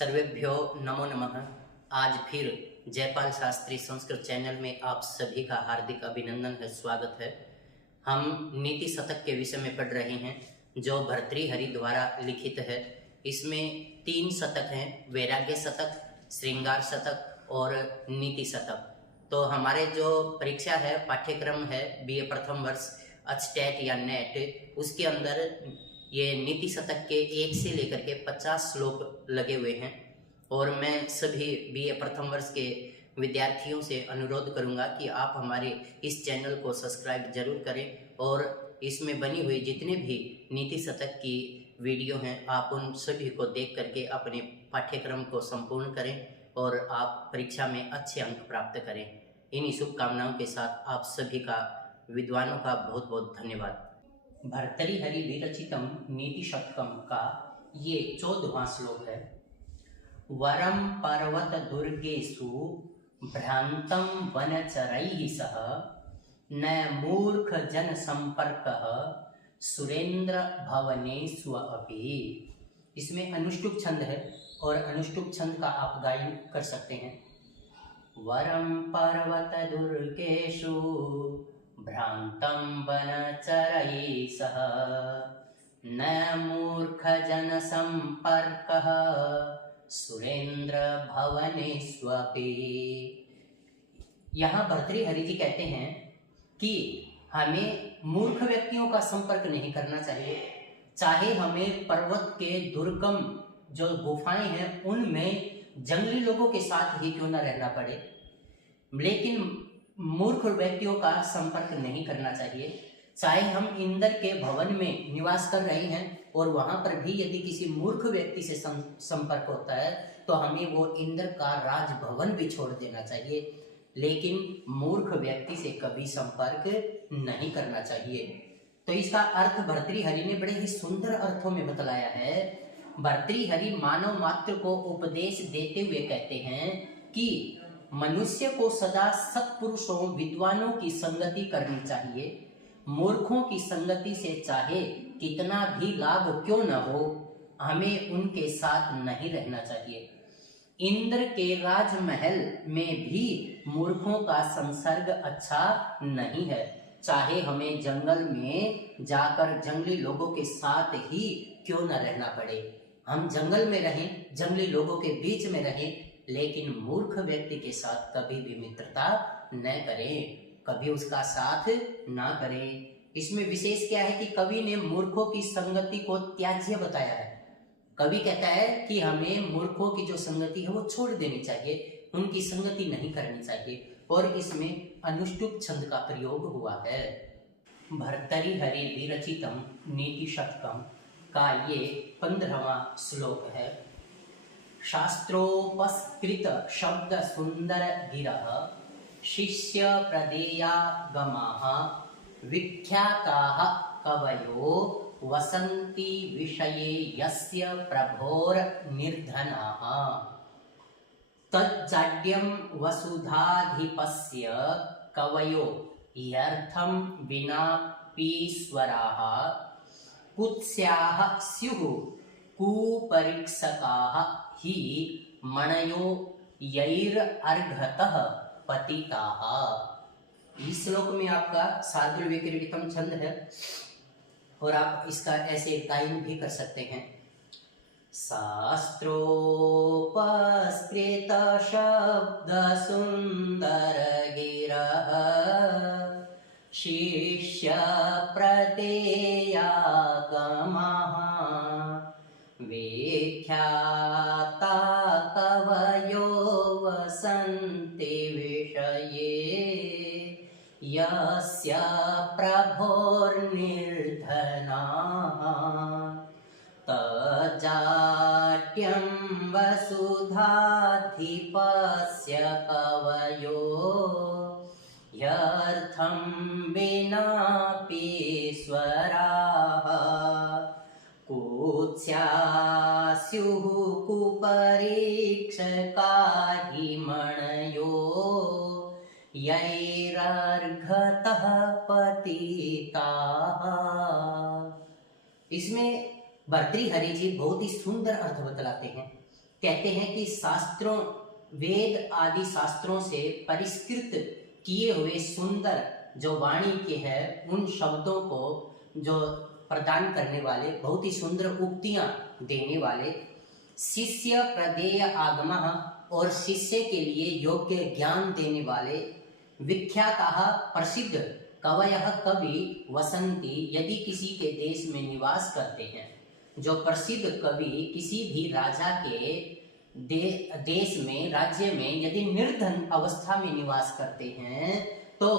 सर्वेभ्यो नमो नमः। आज फिर जयपाल शास्त्री संस्कृत चैनल में आप सभी का हार्दिक अभिनंदन है, स्वागत है। हम नीति शतक के विषय में पढ़ रहे हैं जो भर्तृहरि द्वारा लिखित है। इसमें 3 शतक हैं, वैराग्य शतक, श्रृंगार शतक और नीति शतक। तो हमारे जो परीक्षा है, पाठ्यक्रम है बीए प्रथम वर्ष अचटेट या नेट, उसके अंदर ये नीति शतक के 1 से लेकर के 50 श्लोक लगे हुए हैं। और मैं सभी बीए प्रथम वर्ष के विद्यार्थियों से अनुरोध करूंगा कि आप हमारे इस चैनल को सब्सक्राइब जरूर करें और इसमें बनी हुई जितने भी नीति शतक की वीडियो हैं आप उन सभी को देख करके अपने पाठ्यक्रम को संपूर्ण करें और आप परीक्षा में अच्छे अंक प्राप्त करें। इन्हीं शुभकामनाओं के साथ आप सभी का विद्वानों का बहुत बहुत धन्यवाद। भर्तृहरि विरचितम नीति शतकम का ये 14वां श्लोक है। वरम पर्वत दुर्गेषु भ्रांतं वनचरैः सह न मूर्ख जन संपर्कः सुरेंद्र भवनेषु अपि। इसमें अनुष्टुप छंद है और अनुष्टुप छंद का आप गायन कर सकते हैं। वरम पर्वत दुर्गेषु भ्रांतं वनचरैः सह न मूर्ख जन संपर्कः सुरेंद्र भवनेष्वपि। यहाँ भर्तृहरि जी कहते हैं कि हमें मूर्ख व्यक्तियों का संपर्क नहीं करना चाहिए, चाहे हमें पर्वत के दुर्गम जो गुफाएं हैं उनमें जंगली लोगों के साथ ही क्यों न रहना पड़े, लेकिन मूर्ख व्यक्तियों का संपर्क नहीं करना चाहिए। चाहे हम इंद्र के भवन में निवास कर रहे हैं और वहां पर भी यदि किसी मूर्ख व्यक्ति से संपर्क होता है तो हमें वो इंद्र का राजभवन भी छोड़ देना चाहिए, लेकिन मूर्ख व्यक्ति से कभी संपर्क नहीं करना चाहिए। तो इसका अर्थ भर्तृहरि ने बड़े ही सुंदर अर्थों में बतलाया है। भर्तृहरि मानव मात्र को उपदेश देते हुए कहते हैं कि मनुष्य को सदा सत्पुरुषों विद्वानों की संगति करनी चाहिए। मूर्खों की संगति से चाहे कितना भी लाभ क्यों न हो, हमें उनके साथ नहीं रहना चाहिए। इंद्र के राजमहल में भी मूर्खों का संसर्ग अच्छा नहीं है, चाहे हमें जंगल में जाकर जंगली लोगों के साथ ही क्यों न रहना पड़े। हम जंगल में रहें, जंगली लोगों के बीच में रहें, लेकिन मूर्ख व्यक्ति के साथ कभी भी मित्रता न करें, कभी उसका साथ ना करें। इसमें विशेष क्या है कि कवि ने मूर्खों की संगति को त्याज्य बताया है। कवि कहता है कि हमें मूर्खों की जो संगति है वो छोड़ देनी चाहिए, उनकी संगति नहीं करनी चाहिए, और इसमें अनुष्टुप छंद का प्रयोग हुआ है। भर्तृहरि विरचितम नीति शतकम का ये 15वां श्लोक है। शास्त्रोपस्कृत शब्द सुंदर गिरः शिष्य प्रदेयागमाः विख्याताः कवयो वसन्ति विषये यस्य प्रभोर्निर्धनाः तज्जाड्यं वसुधाधिपस्य कवयो ह्यर्थं विनापीश्वराः कुत्स्याः स्युः कुपरीक्षकाः हि मणयो यैरर्घतः पतिताः। इस श्लोक में आपका शार्दूल विक्रीडितम छंद है और आप इसका ऐसे गायन भी कर सकते हैं। शास्त्रोपस्कृत शब्द सुंदर गिरः शिष्य प्रदेयागमाः विख्याता कवयो वसन्ति विषये यस्य प्रभोर्निर्धनाः तज्जाड्यं वसुधाधिपस्य कवयो ह्यर्थं विनापीश्वराः कुत्स्यास्युः कुपरीक्षका हि मणयो यैरर्घतः पतिताः। इसमें भर्तृहरि जी बहुत ही सुंदर अर्थ बतलाते हैं। कहते हैं कि शास्त्रों, वेद आदि शास्त्रों से परिष्कृत किए हुए सुंदर जो वाणी के हैं उन शब्दों को जो प्रदान करने वाले, बहुत ही सुंदर उक्तियां देने वाले, शिष्य प्रदेय आगमः और शिष्य के लिए योग्य ज्ञान देने वाले, विख्यातः प्रसिद्ध कवयः कवि वसंती, यदि किसी के देश में निवास करते हैं, जो प्रसिद्ध कवि किसी भी राजा के देश में, राज्य में यदि निर्धन अवस्था में निवास करते हैं तो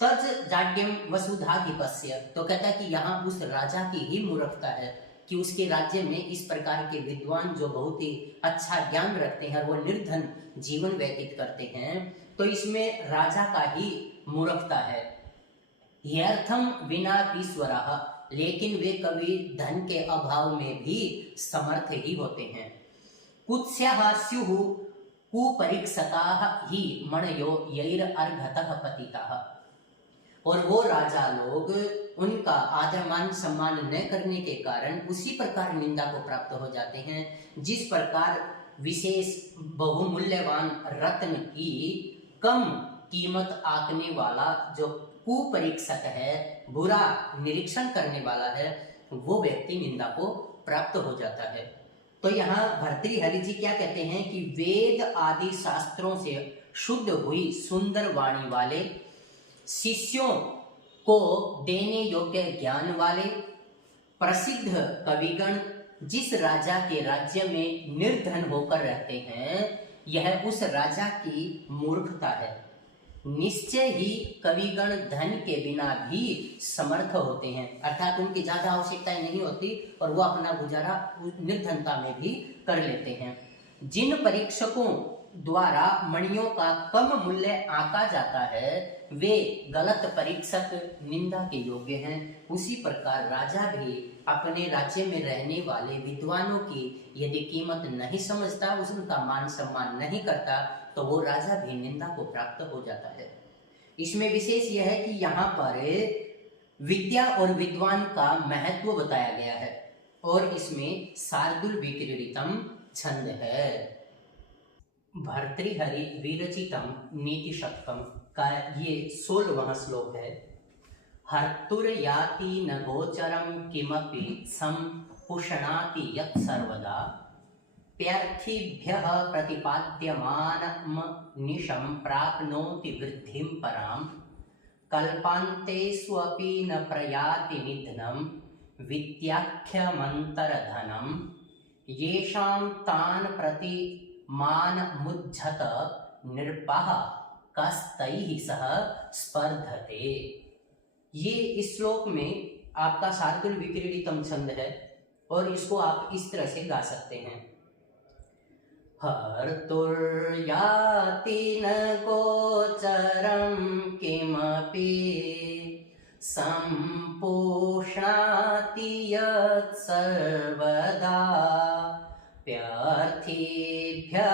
तज जाड्यम वसुधाधिपस्य, तो कहता है कि यहाँ उस राजा की ही मूर्खता है कि उसके राज्य में इस प्रकार के विद्वान जो बहुत ही अच्छा ज्ञान रखते हैं वो निर्धन जीवन व्यतीत करते हैं, तो इसमें राजा का ही मूर्खता है। यर्थम विना ईश्वरः, लेकिन वे कभी धन के अभाव में भी समर्थ ही होते हैं। कुत्स्यः स्युः कुपरीक्षकाः हि मणयो यैर अर्घतः पतितः, और वो राजा लोग उनका आदर मान सम्मान न करने के कारण उसी प्रकार निंदा को प्राप्त हो जाते हैं जिस प्रकार विशेष बहुमूल्यवान रत्न की कम कीमत आंकने वाला जो कुपरीक्षक है, बुरा निरीक्षण करने वाला है, वो व्यक्ति निंदा को प्राप्त हो जाता है। तो यहाँ भर्तृहरि जी क्या कहते हैं कि वेद आदि शास्त्रों से शुद्ध हुई सुंदर वाणी वाले, शिष्यों को देने योग्य ज्ञान वाले, प्रसिद्ध कविगण जिस राजा के राज्य में निर्धन होकर रहते हैं, यह उस राजा की मूर्खता है। निश्चय ही कविगण धन के बिना भी समर्थ होते हैं, अर्थात उनकी ज्यादा आवश्यकताएं नहीं होती और वो अपना गुजारा निर्धनता में भी कर लेते हैं। जिन परीक्षकों द्वारा मणियों का कम मूल्य आंका जाता है वे गलत परीक्षक निंदा के योग्य हैं। उसी प्रकार राजा भी अपने राज्य में रहने वाले विद्वानों की यदि कीमत नहीं समझता, उनका मान सम्मान नहीं करता, तो वो राजा भी निंदा को प्राप्त हो जाता है। इसमें विशेष यह है कि यहाँ पर विद्या और विद्वान का महत्व बताया गया है और इसमें शार्दूल विक्रीडितम छंद है। भर्तृहरि विरचितम नीति शतकम का ये 16वां श्लोक है। हर्तुर्याति न गोचरम किमपि संपुषणाति यत् सर्वदा प्यर्थिभ्यः प्रतिपाद्यमानम निशं प्राप्नोति वृद्धिं परां कल्पान्तेष्वपि न प्रयाति निधनं विद्याख्यमन्तरधनं येषां तान् प्रति मान मुज्झत निर्पः कस्तैः सह स्पर्धते। ये इस श्लोक में आपका शार्दूल विक्रीडितम छंद है और इसको आप इस तरह से गा सकते हैं। हर्तुर्याति न गोचरं किमपि संपुष्णाति यत् सर्वदा प्यर्थिभ्यः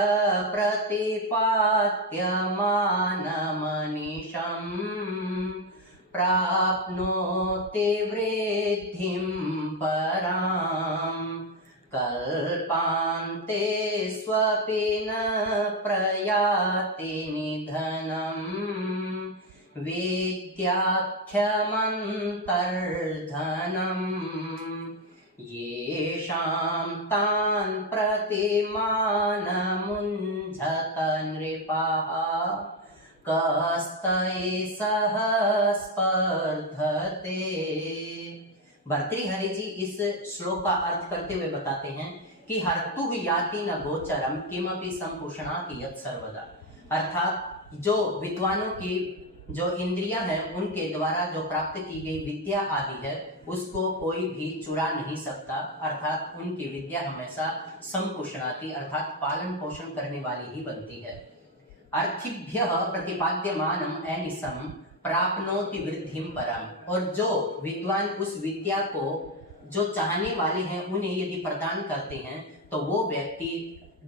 प्रतिपाद्यमानमनिशं प्राप्नोति वृद्धिं परां कल्पान्तेष्वपि न प्रयाति निधनं विद्याख्यमन्तर्धनं येषां तान् प्रतिमानमुञ्झत नृपः कस्तैः सह स्पर्धते। भर्तृहरि जी इस श्लोक का अर्थ करते हुए बताते हैं कि हर्तुः याति न गोचरम किमपि संपुषणाति यत् सर्वदा, अर्थात जो विद्वानों की जो इंद्रियां हैं उनके द्वारा जो प्राप्त की गई विद्या आदि है उसको कोई भी चुरा नहीं सकता, अर्थात उनकी विद्या हमेशा संपुषणाति अर्थात पालन पोषण करने वाली ही बनती है। अर्थिभ्यः प्रतिपाद्यमानम अनिशम प्राप्नोति वृद्धिं परम, और जो विद्वान उस विद्या को जो चाहने वाले हैं उन्हें यदि प्रदान करते हैं तो वो व्यक्ति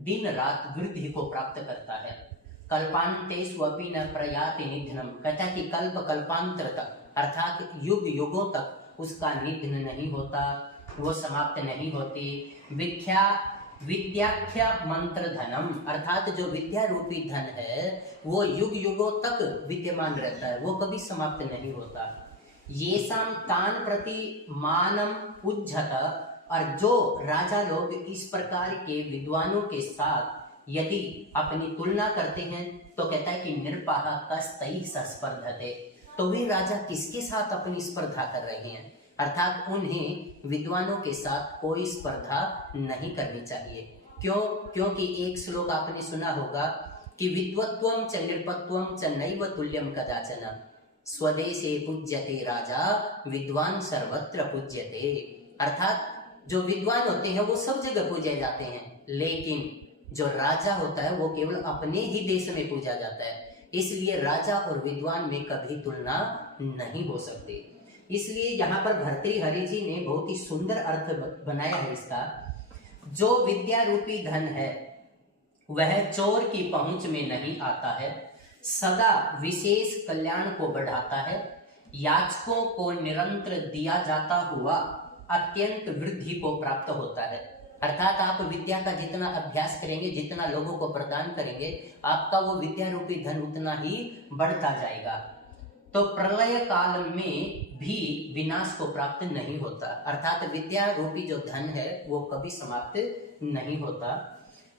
दिन रात वृद्धि को प्राप्त करता है। कल्पान्तेष्वपि न प्रयाति निधनम, कहता है कि कल्प कल्पांतर तक अर्थात युग युगों तक उसका निधन नहीं होता, वो समाप्त नहीं होती। विद्याख्या मंत्र धनम, अर्थात जो विद्या रूपी धन है वो युग युगों तक विद्यमान रहता है, वो कभी समाप्त नहीं होता। ये साम तान प्रति मानम उज्जत, और जो राजा लोग इस प्रकार के विद्वानों के साथ यदि अपनी तुलना करते हैं तो कहता है कि निरपाह कस्तैः स्पर्धते, तो वे राजा किसके साथ अपनी स्पर्धा कर रहे हैं, अर्थात उन्हें विद्वानों के साथ कोई स्पर्धा नहीं करनी चाहिए। क्यों? क्योंकि एक श्लोक आपने सुना होगा कि विद्वत्वम च नृपत्वम च नैव तुल्यम कदाचन, स्वदेशे पूज्यते राजा विद्वान सर्वत्र पूज्यते, अर्थात जो विद्वान होते हैं वो सब जगह पूजे जाते हैं, लेकिन जो राजा होता है वो केवल अपने ही देश में पूजा जाता है। इसलिए राजा और विद्वान में कभी तुलना नहीं हो सकती। इसलिए यहाँ पर भर्तृहरि जी ने बहुत ही सुंदर अर्थ बनाया है इसका। जो विद्या रूपी धन है वह चोर की पहुंच में नहीं आता है, सदा विशेष कल्याण को बढ़ाता है, याचकों को निरंतर दिया जाता हुआ अत्यंत वृद्धि को प्राप्त होता है, अर्थात आप विद्या का जितना अभ्यास करेंगे, जितना लोगों को प्रदान करेंगे, आपका वो विद्या रूपी धन उतना ही बढ़ता जाएगा। तो प्रलय काल में भी विनाश को प्राप्त नहीं होता, अर्थात विद्या रूपी जो धन है वो कभी समाप्त नहीं होता।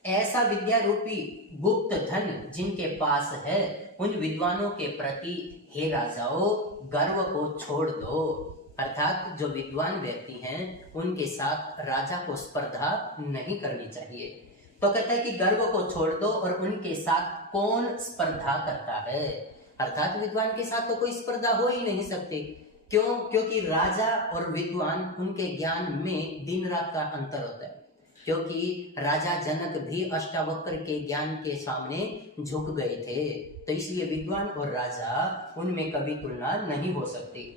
ऐसा विद्या रूपी गुप्त धन जिनके पास है उन विद्वानों के प्रति हे राजाओं गर्व को छोड़ दो, अर्थात जो विद्वान व्यक्ति हैं उनके साथ राजा को स्पर्धा नहीं करनी चाहिए। तो कहता है कि गर्व को छोड़ दो, और उनके साथ कौन स्पर्धा करता है, अर्थात विद्वान के साथ तो कोई स्पर्धा हो ही नहीं सकती। क्यों? क्योंकि राजा और विद्वान उनके ज्ञान में दिन रात का अंतर होता है, क्योंकि राजा जनक भी अष्टावक्र के ज्ञान के सामने झुक गए थे, तो इसलिए विद्वान और राजा उनमें कभी तुलना नहीं हो सकती।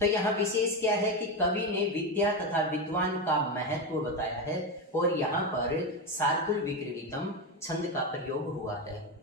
तो यहाँ विशेष क्या है कि कवि ने विद्या तथा विद्वान का महत्व बताया है, और यहाँ पर सार्कुल विक्रीडितम छंद का प्रयोग हुआ है।